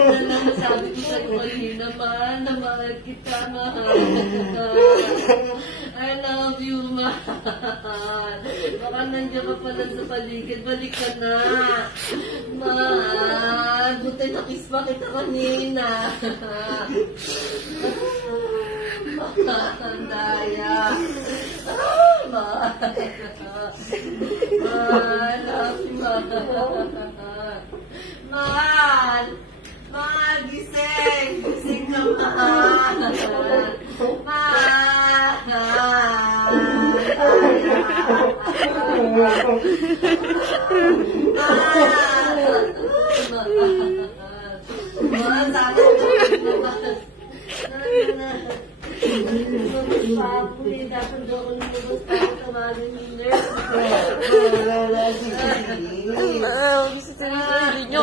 Alam mo, sabi ko sa'yo kanina, mahal na mahal kita, mahal. I love you, mahal. Baka nandiyan ka pala sa paligid, balik ka na. Mahal, buti na-kiss pa kita kanina. Mahal, daya. Mahal. Mahal, love you, mahal. Mahal! Mahal, gising! Gising ka, mahal! Mahal! Mahal, sana ka mahal. Papoy, dapat doon ko lumabas tayo tawagin ni nurse. Gusto sabi nyo.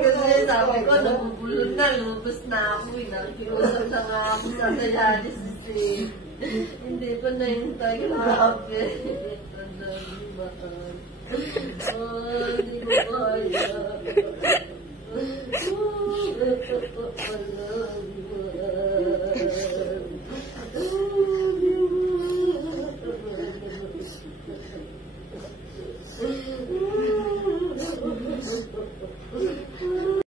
Kasi sabi ko, nabubulon na, lumabas na ako. Nakikiusap na nga ako sa dialysis eh. Hindi pa na yung tayo grabe. Ang dami ba? Hindi ko kaya.